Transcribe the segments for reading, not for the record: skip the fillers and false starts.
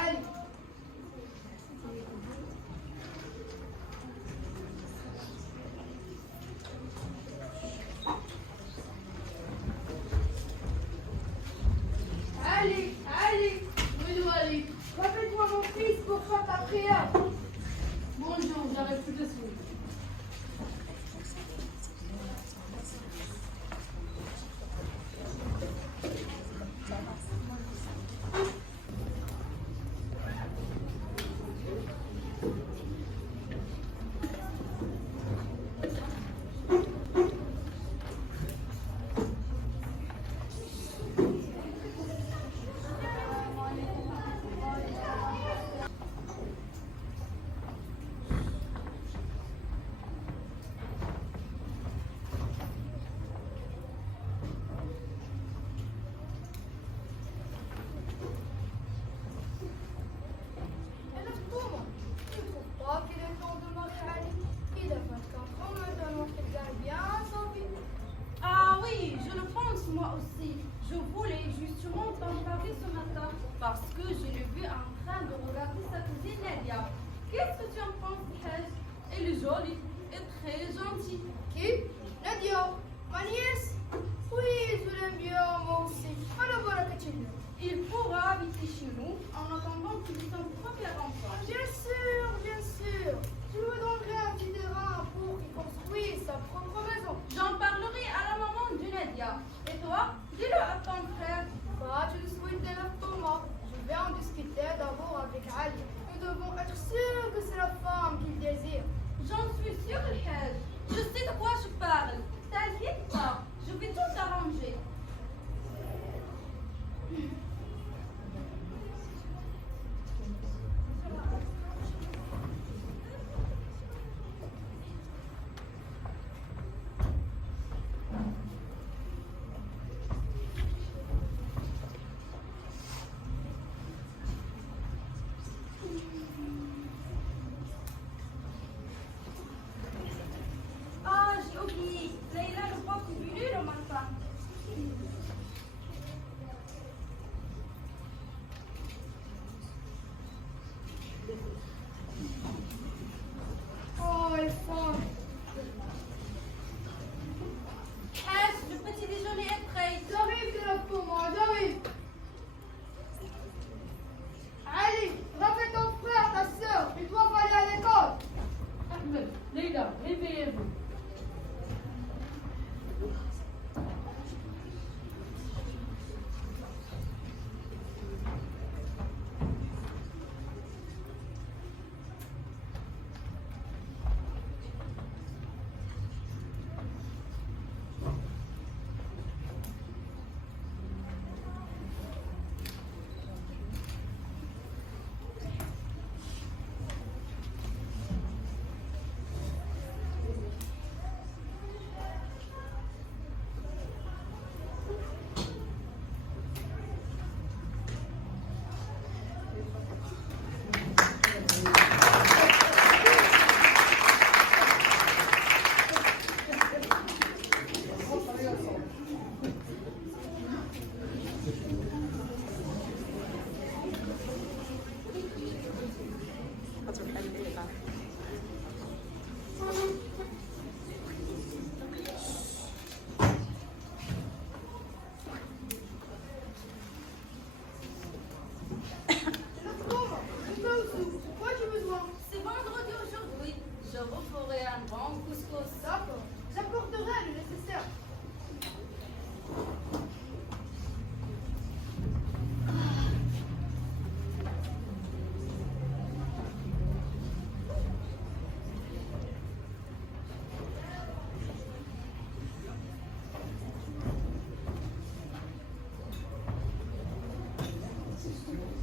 Ali. Ali, Ali, oui, Ali. Rappelle-toi mon fils pour faire ta prière. Bonjour, j'arrive tout de suite. Et le pauvre, tu ne trouves pas qu'il est temps de marier Ali? Il a 24 ans maintenant, il gagne bien sa vie. Ah oui, je le pense moi aussi. Je voulais justement t'en parler ce matin parce que je l'ai vu en train de regarder sa cousine Nadia. Qu'est-ce que tu en penses, Haj? Elle est jolie et très gentille. Qui? Nadia, ma nièce? Oui, je l'aime bien, moi aussi. Alors voilà que tu l'aimes. Il pourra habiter chez nous en attendant qu'il ait son premier enfant. Bien sûr, bien sûr. Je lui donnerai un petit terrain pour qu'il construise sa propre maison. J'en parlerai à la maman de Nadia. Et toi, dis-le à ton frère. Bah, tu le souhaites Thomas. Je vais en discuter d'abord avec Ali. Nous devons être sûrs que c'est la femme qu'il désire. J'en suis sûre, Haj. Je sais de quoi je parle. T'inquiète pas, je vais tout arranger. Ah, j'ai oublié. Leïla ne pas publier le matin. Oh, elle est folle. Haj, le petit déjeuner est prêt. J'arrive, Thomas, j'arrive. Ali, rappelle ton frère, ta soeur. Ils doivent aller à l'école. Ahmed, Leïla, réveillez-vous. Thomas, je peux aussi. Quoi tu as besoin? C'est vendredi aujourd'hui. Je referai un bon couscous. D'accord, j'apporterai le nécessaire.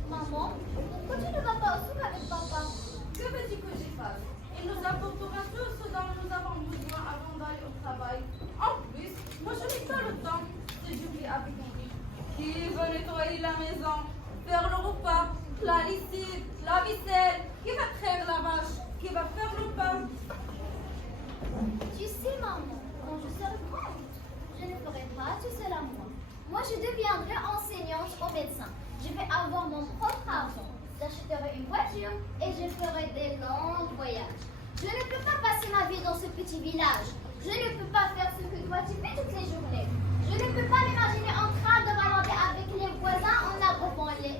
Maman, pourquoi tu ne vas pas au souk avec papa? Que veux-tu que j'y fasse? Il nous apportera tout ce dont nous avons besoin avant d'aller au travail. En plus, moi je n'ai pas le temps de jouer avec mon fils. Qui veut nettoyer la maison, faire le repas, la lessive, la vaisselle? Qui va traire la vache? Qui va faire le pain? Tu sais, maman, quand je serai grande, je ne ferai pas tout seul à moi. Moi, je deviendrai enseignante au médecin. Je vais avoir mon propre argent. Sachant une voiture et je ferai des longs voyages. Je ne peux pas passer ma vie dans ce petit village. Je ne peux pas faire ce que toi tu fais toutes les journées. Je ne peux pas m'imaginer en train de balader avec les voisins en abreuvant les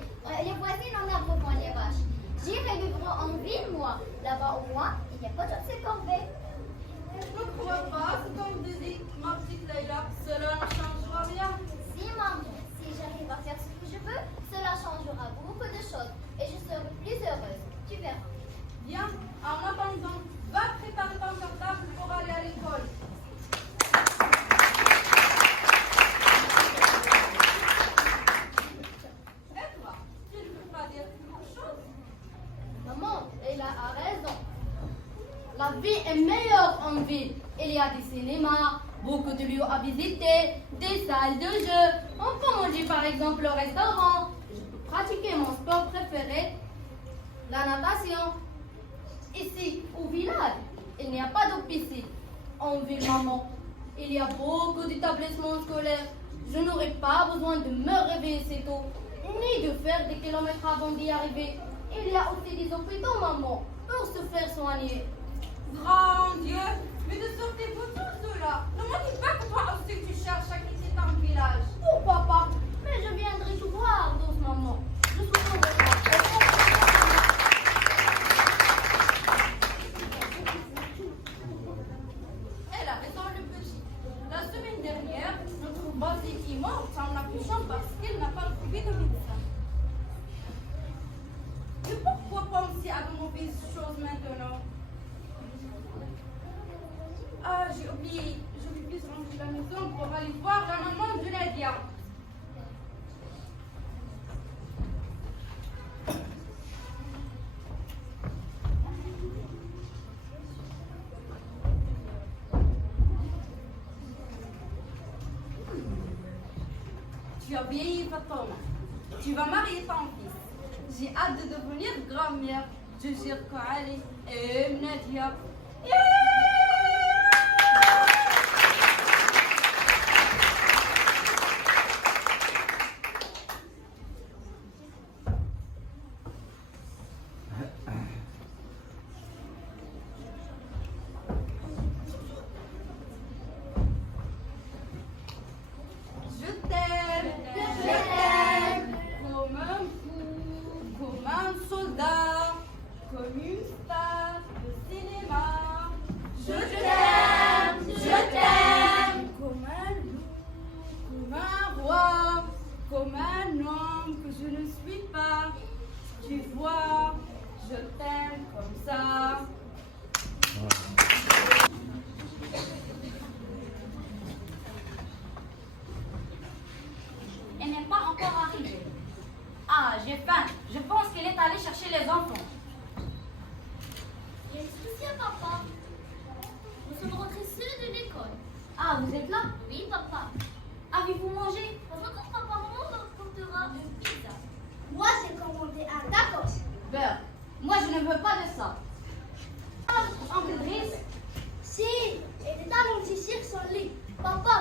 voisines en abreuvant les vaches. J'irai vivre en ville, moi. Là-bas, au moins, il n'y a pas toutes ces corvées. Je ne crois pas ce qu'on vous dit, ma petite Leïla. Cela ne changera rien. Si, maman, si j'arrive à faire ce que je veux, cela changera beaucoup de choses et je serai plus heureuse. Tu verras. Bien, en attendant, va préparer ton cartable pour aller à l'école. Et toi, tu ne veux pas dire quelque chose? Maman, elle a raison. La vie est meilleure en ville. Il y a des cinémas, beaucoup de lieux à visiter, des salles de jeu. On peut manger par exemple au restaurant. Je peux pratiquer mon sport préféré, la natation. Ici, au village, il n'y a pas de piscine. En ville, maman, il y a beaucoup d'établissements scolaires. Je n'aurai pas besoin de me réveiller si tôt, ni de faire des kilomètres avant d'y arriver. Il y a aussi des hôpitaux, maman, pour se faire soigner. Grand Dieu, mais de sortez-vous tout cela? Ne me dis pas que toi aussi tu cherches à quitter ton village. Pourquoi pas? Mais je viendrai te voir, douce maman. Je suis en retard. Elle a raison, le petit. La semaine dernière, notre basique est mort en accouchant parce qu'il n'a pas trouvé de médecin. Et pourquoi penser à de mauvaises choses maintenant? Ah, j'ai oublié. Je vais vite rentrer à la maison pour aller voir la maman de Nadia. Tu as vieilli, Fatoma. Tu vas marier ton fils. J'ai hâte de devenir grand-mère. Je jure qu'Ali et Nadia. Je t'aime, comme un fou, comme un soldat, comme une star de cinéma. Je t'aime, comme un loup, comme un roi, comme un homme que je ne suis pas. Tu vois, je t'aime comme ça. Elle n'est pas encore arrivée. Ah, j'ai faim. Je pense qu'elle est allée chercher les enfants. Il y a des soucis à papa. Nous sommes rentrés seuls de l'école. Ah, vous êtes là? Oui, papa. Avez-vous mangé? Pas encore, papa. Maman m'apportera une pizza. Moi, j'ai commandé un tacos. Beurre. Moi, je ne veux pas de ça. Ah, Oncle Driss. Si, il est dans mon petit cirque sans lit. Papa,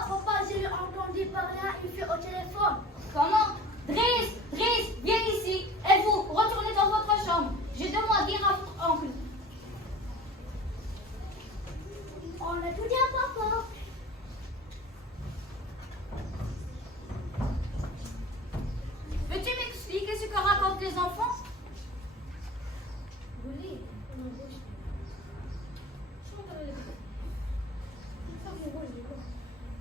je l'ai entendu parler à une fille au téléphone. Comment? Driss, viens ici. Et vous, retournez dans votre chambre. Je dois dire à votre oncle. On a tout dit à papa. Peux-tu m'expliquer ce que racontent les enfants? Oui,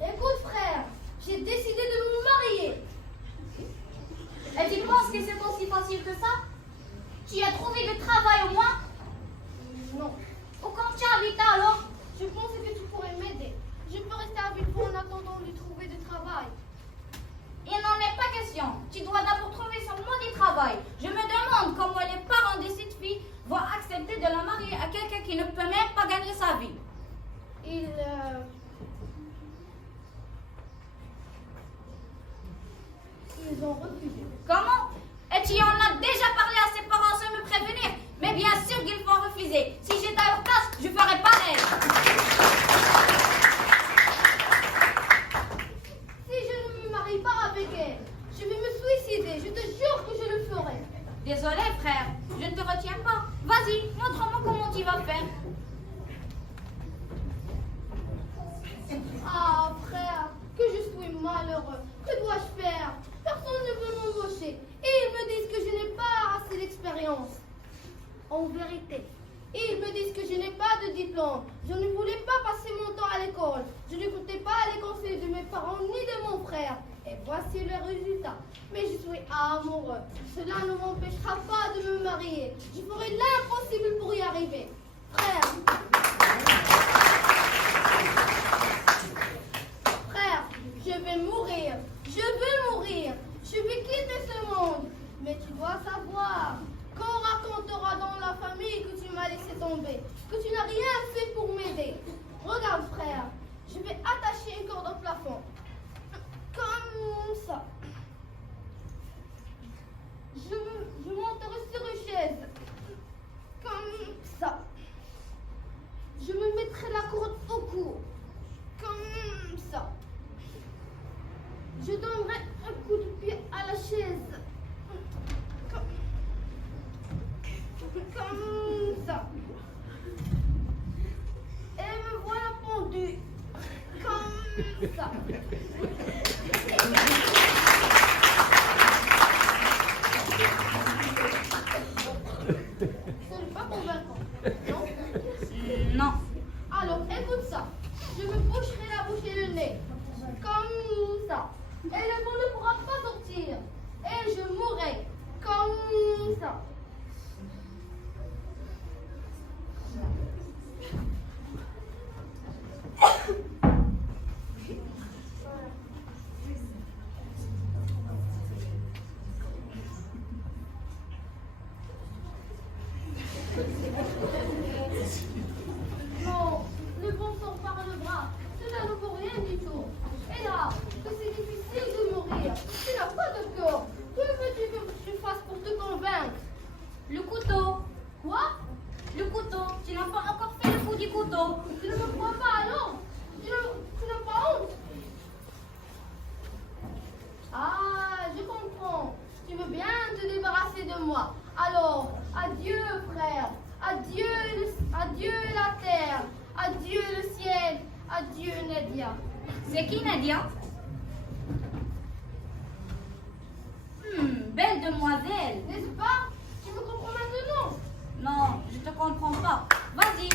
écoute frère, j'ai décidé de me marier. Et tu penses que c'est aussi facile que ça? Tu as trouvé du travail au moins? Non, Où comptes-tu habiter alors? je pensais que tu pourrais m'aider. Je peux rester à Villefort en attendant de trouver du travail. Il n'en est pas question. Tu dois d'abord trouver seulement du travail. Je me demande comment les parents de cette fille vont accepter de la marier à quelqu'un qui ne peut même pas gagner sa vie. Ils ont refusé. Comment? Et tu en as déjà parlé à ses parents sans me prévenir. Mais bien sûr qu'ils vont refuser. Si j'étais à leur place, je ferais pareil. Si je ne me marie pas avec elle, je vais me suicider. Je te jure que je le ferai. Désolé frère, je ne te sciences. En vérité, ils me disent que je n'ai pas de diplôme. Je ne voulais pas passer mon temps à l'école. Je n'écoutais pas les conseils de mes parents ni de mon frère. Et voici le résultat. Mais je suis amoureux. Cela ne m'empêchera pas de me marier. Je ferai l'impossible pour y arriver. Frère, je vais mourir. Je veux mourir. Je vais quitter ce monde. Mais tu dois savoir qu'on racontera dans la famille que tu m'as laissé tomber, que tu n'as rien fait pour m'aider. Regarde, frère, je vais attacher une corde au plafond. Comme ça. Je monterai sur une chaise. Comme ça. Je me mettrai la corde au cou. Comme ça. Je donnerai un coup de pied à la chaise. Comme ça. Et me voilà pendu. Comme ça. Ce n'est pas convaincant, non? Non. Alors, écoute ça. Je me boucherai la bouche et le nez. Comme ça. Et le vent ne pourra pas sortir. Et je mourrai. Comme ça. Non, le vent sort par le bras. Cela ne vaut rien du tout. Et là, que c'est difficile de mourir. Tu n'as pas de corps. Que veux-tu que je fasse pour te convaincre? Le couteau. Quoi? Le couteau. Tu n'as pas encore fait le coup du couteau. Tu ne me crois pas alors? Tu n'as pas honte? Ah, je comprends. Tu veux bien te débarrasser de moi. Alors, adieu, frère. Adieu, adieu la terre. Adieu le ciel. Adieu, Nadia. C'est qui, Nadia? Belle demoiselle. N'est-ce pas? Tu me comprends maintenant? Non, je te comprends pas. Vas-y.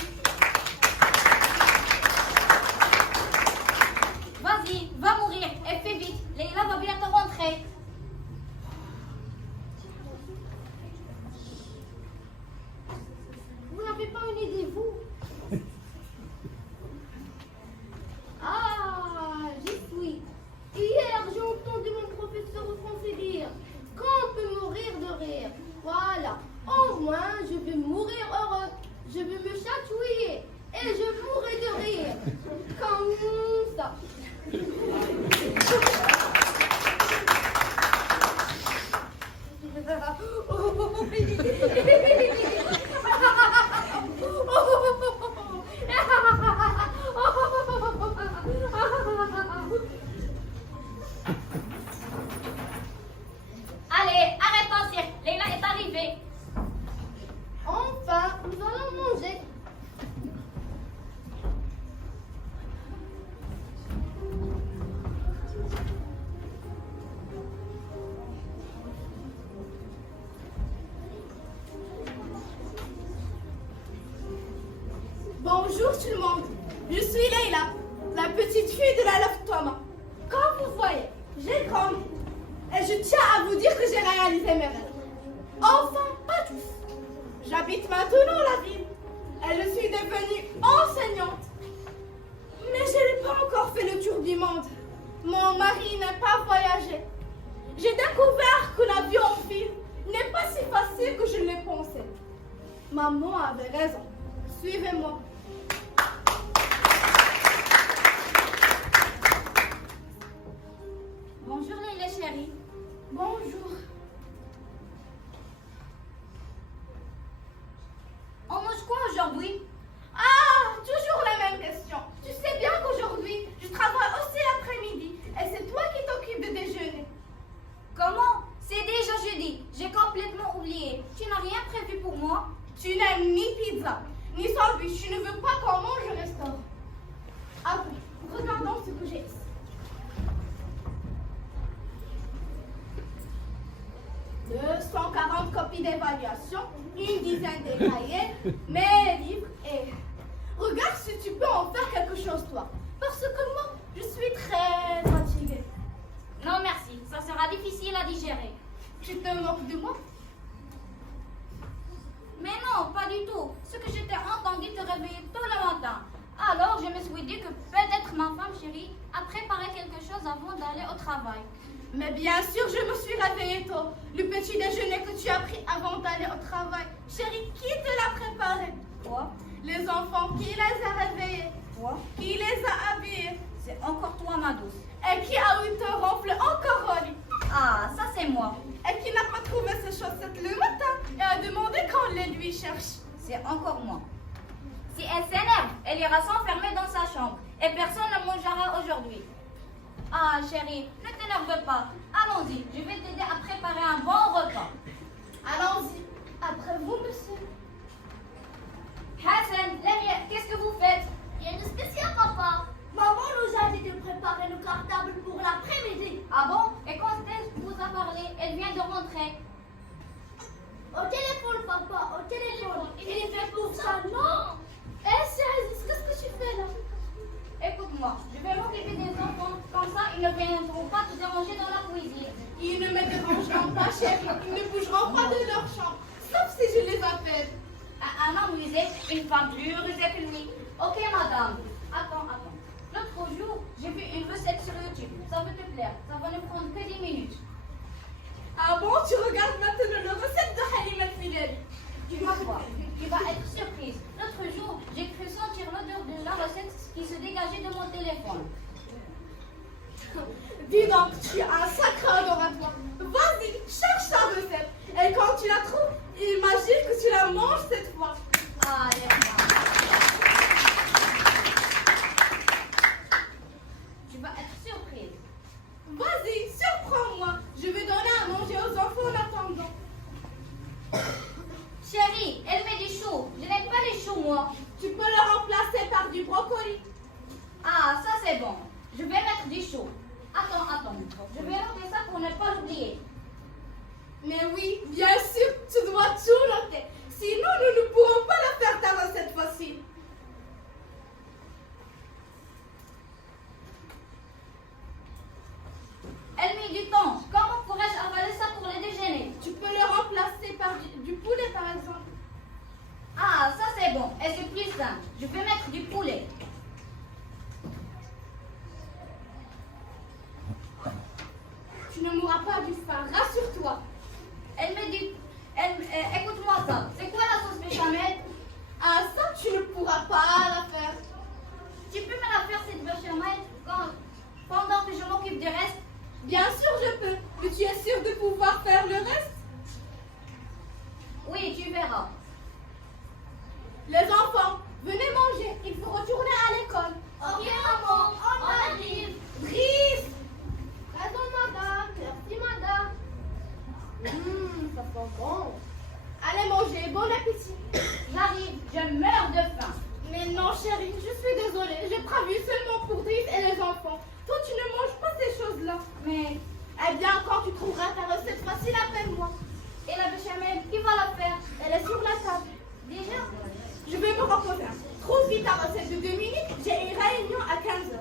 Vas-y, va mourir et fais vite. Leïla va bientôt rentrer. Vous n'avez pas une idée, vous? Ah, j'y suis. Hier, j'ai entendu mon professeur de français dire qu'on peut mourir de rire. Voilà. Au moins, je vais mourir heureux. Je vais me chatouiller. Et je mourrai de rire. Comme ça. Allez, arrête ton cirque. Leïla est arrivée. Enfin, nous allons manger. Bonjour tout le monde, je suis Leïla, la petite fille de la Loftoma. Comme vous voyez, j'ai grandi et je tiens à vous dire que j'ai réalisé mes rêves. Enfin, pas tous. J'habite maintenant la ville et je suis devenue enseignante. Mais je n'ai pas encore fait le tour du monde. Mon mari n'a pas voyagé. J'ai découvert que la vie en ville n'est pas si facile que je ne le pensais. Maman avait raison. Suivez-moi. Bonjour Leïla chérie. Bonjour. On mange quoi aujourd'hui? Ah, toujours la même question. Tu sais bien qu'aujourd'hui, je travaille aussi l'après-midi et c'est toi qui t'occupes de déjeuner. Comment? C'est déjà jeudi. J'ai complètement oublié. Tu n'as rien prévu pour moi? Tu n'aimes ni pizza, ni sandwich. Tu ne veux pas qu'on mange au restaurant. Ah oui, regardons ce que j'ai ici. 240 copies d'évaluation, une dizaine de cahiers, mes livres et... Regarde si tu peux en faire quelque chose, toi. Parce que moi, je suis très fatiguée. Non, merci. Ça sera difficile à digérer. Tu te moques de moi? Mais non, pas du tout. Ce que je t'ai entendu te réveiller tôt le matin. Alors, je me suis dit que peut-être ma femme chérie a préparé quelque chose avant d'aller au travail. Mais bien sûr, je me suis réveillée tôt. Le petit déjeuner que tu as pris avant d'aller au travail. Chérie, qui te l'a préparé? Toi? Les enfants, qui les a réveillés? Toi? Qui les a habillés? C'est encore toi, ma douce. Et qui a eu te ronfle encore au lit? Ah, ça c'est moi. Et qui n'a pas trouvé ses chaussettes le matin et a demandé quand les lui cherche? C'est encore moi. Si elle s'énerve, elle ira s'enfermer dans sa chambre. Et personne ne mangera aujourd'hui. Ah, chérie, ne t'énerve pas. Allons-y, je vais t'aider à préparer un bon repas. Allons-y. Après vous, monsieur. Hassan, Lamia, qu'est-ce que vous faites? Rien de spécial, papa. Maman nous a dit de préparer le cartable pour l'après-midi. Ah bon? Et quand elle vous a parlé, elle vient de rentrer. Au téléphone, papa, au téléphone. Il est fait pour ça, non? Chérie, qu'est-ce que tu fais là? Écoute-moi, je vais m'occuper des enfants, comme ça ils ne viendront pas te déranger dans la cuisine. Ils ne me dérangeront pas, chérie. Ils ne bougeront pas de leur chambre. Sauf si je les appelle. Un homme rusé, une femme plus rusée que lui. Ok, madame. Attends. L'autre jour, j'ai vu une recette sur YouTube. Ça va te plaire. Ça va ne prendre que 10 minutes. Ah bon, tu regardes maintenant la recette de Halima Fileli? Tu vas voir. Tu vas être surprise. L'autre jour, j'ai cru sentir l'odeur de la recette qui se dégageait de mon téléphone. Dis donc, tu es un sacré adoratoire. Vas-y, cherche ta recette. Et quand tu la trouves, imagine que tu la manges cette fois. Allez, tu vas être surprise. Vas-y, surprends-moi. Je vais donner à manger aux enfants en attendant. Chérie, elle met du chou. Je n'aime pas les choux, moi. Tu peux le remplacer par du brocoli. Ah, ça c'est bon. Je vais mettre du chou. Attends. Je vais noter ça pour ne pas l'oublier. Mais oui, bien sûr, tu dois tout noter. Sinon, nous ne pourrons pas la faire ta recette facile. Elle met du temps. Comment pourrais-je avaler ça pour le déjeuner? Tu peux le remplacer par du poulet, par exemple. Ah, ça c'est bon. Et c'est plus simple. Je vais mettre du poulet. Tu ne mourras pas du faim, rassure-toi. Elle met du... écoute-moi ça. C'est quoi la sauce béchamel? Ah, ça, tu ne pourras pas la faire. Tu peux me la faire cette béchamel pendant que je m'occupe du reste? Bien sûr, je peux. Mais tu es sûr de pouvoir faire le reste? Oui, tu verras. Les enfants, venez manger. Il faut retourner à l'école. Ok, maman, on arrive. Brice! Pardon, madame. Merci, madame. Ça sent bon. Allez manger, bon appétit. J'arrive, je meurs de faim. Mais non, chérie, je suis désolée. J'ai prévu seulement pour Brice et les enfants. Toi, tu ne manges pas ces choses-là. Mais... Eh bien, quand tu trouveras ta recette facile, appelle-moi. Et la béchamel, qui va la faire? Elle est sur la table. Déjà? Je vais me reposer. Trouve vite ta recette de 2 minutes. J'ai une réunion à 15h.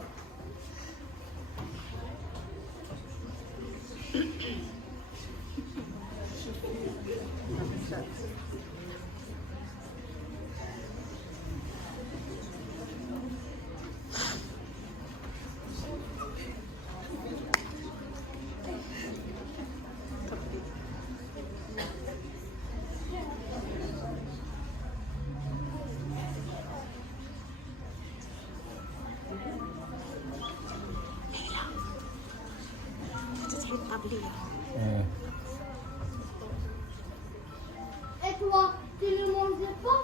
Et toi, tu ne manges pas?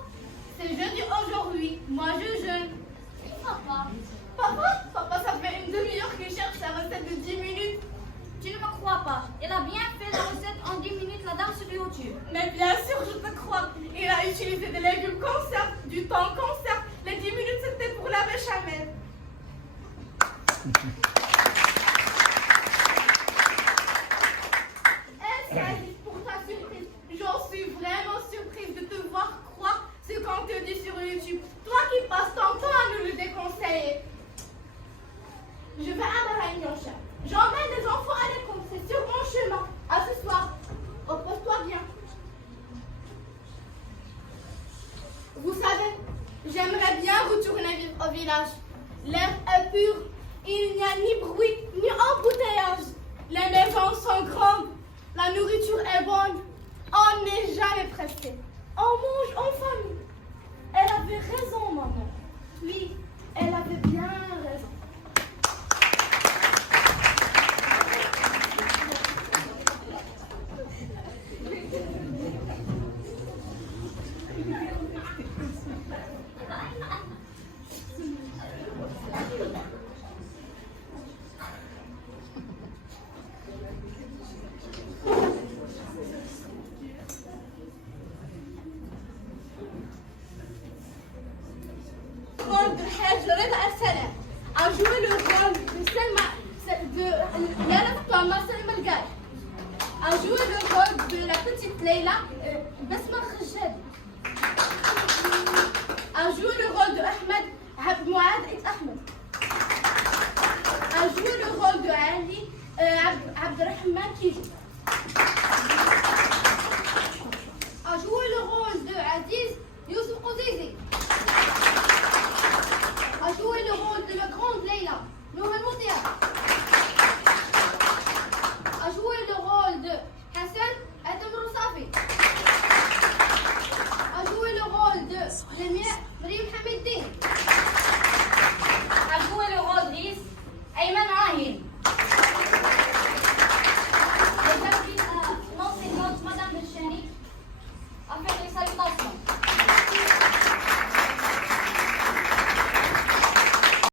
C'est jeudi aujourd'hui. Moi, je jeûne. Papa. Papa, ça fait une demi-heure qu'il cherche sa recette de 10 minutes. Tu ne me crois pas. Elle a bien fait la recette en 10 minutes, la dame sur YouTube. Mais bien sûr, je te crois. Il a utilisé des légumes conserve, du thon conserve. Les 10 minutes, c'était pour la béchamel. C'est Alice pour ta Vous savez, j'aimerais bien retourner vivre au village. L'air est pur, il n'y a ni bruit ni embouteillage. Les maisons sont grandes, la nourriture est bonne, on n'est jamais pressé. On mange en famille. Elle avait raison, maman. Oui, elle avait bien raison. rôle de Haj Reda Al-Saleh a joué le rôle de Yalaf Thomas Salim Al-Gai, a joué le rôle de la petite Leila Basma Khajjad, a joué le rôle de Ahmed Mouad et Ahmed, a joué le rôle de Ali Abdelrahman Kijou, a joué le rôle de Aziz Youssouf Ouzizi, a joué le rôle de la grande Leila Nourel Moutia, a joué le rôle de Hassan Adam Roussafi, a joué le rôle de Lemia Maryam Hamiddin, a joué le rôle d'Is Ayman Rahim. Les invités, l'enseignante Madame Belchani a fait les salutations.